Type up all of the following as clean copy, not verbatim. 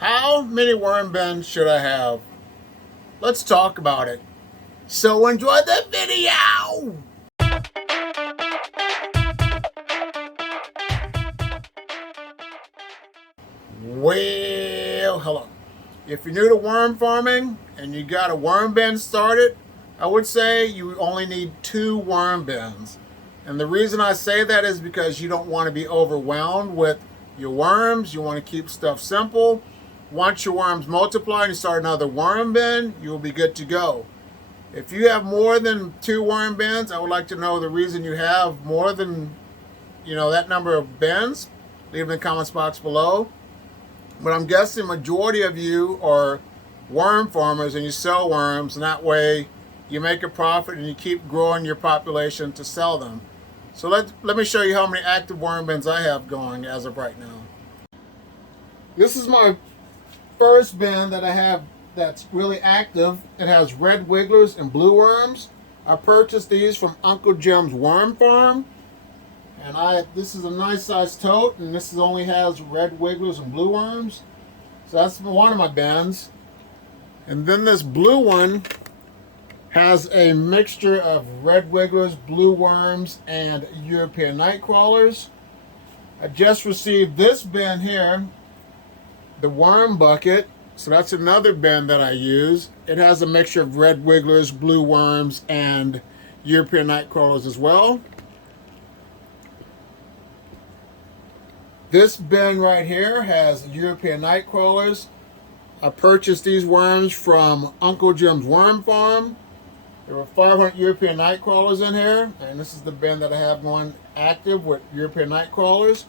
How many worm bins should I have? Let's talk about it. So enjoy the video! Well, hello. If you're new to worm farming and you got a worm bin started, I would say you only need 2 worm bins. And the reason I say that is because you don't want to be overwhelmed with your worms. You want to keep stuff simple. Once your worms multiply and you start another worm bin, you'll be good to go. If you have more than 2 worm bins, I would like to know the reason you have more than that number of bins. Leave it in the comments box below. But I'm guessing majority of you are worm farmers and you sell worms, and that way you make a profit and you keep growing your population to sell them. So let me show you how many active worm bins I have going as of right now. This is my first bin that I have that's really active. It has red wigglers and blue worms. I purchased these from Uncle Jim's Worm Farm. And this is a nice sized tote, and this only has red wigglers and blue worms. So that's one of my bins. And then this blue one has a mixture of red wigglers, blue worms, and European night crawlers. I just received this bin here, the worm bucket. So that's another bin that I use. It has a mixture of red wigglers, blue worms, and European night crawlers as well. This bin right here has European night crawlers. I purchased these worms from Uncle Jim's Worm Farm. There were 500 European night crawlers in here, and this is the bin that I have going active with European night crawlers.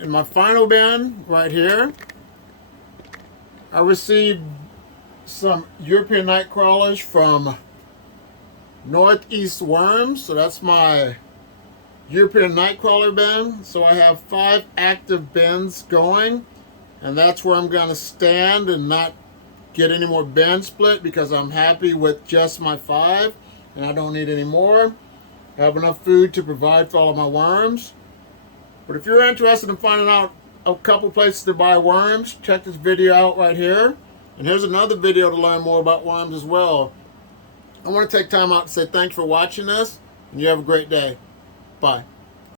In my final bin right here, I received some European night crawlers from Northeast Worms, so that's my European Nightcrawler bin. So I have 5 active bins going, and that's where I'm going to stand and not get any more bin split because I'm happy with just my 5 and I don't need any more. I have enough food to provide for all of my worms. But if you're interested in finding out a couple places to buy worms, check this video out right here. And here's another video to learn more about worms as well. I want to take time out to say thanks for watching this, and you have a great day. Bye.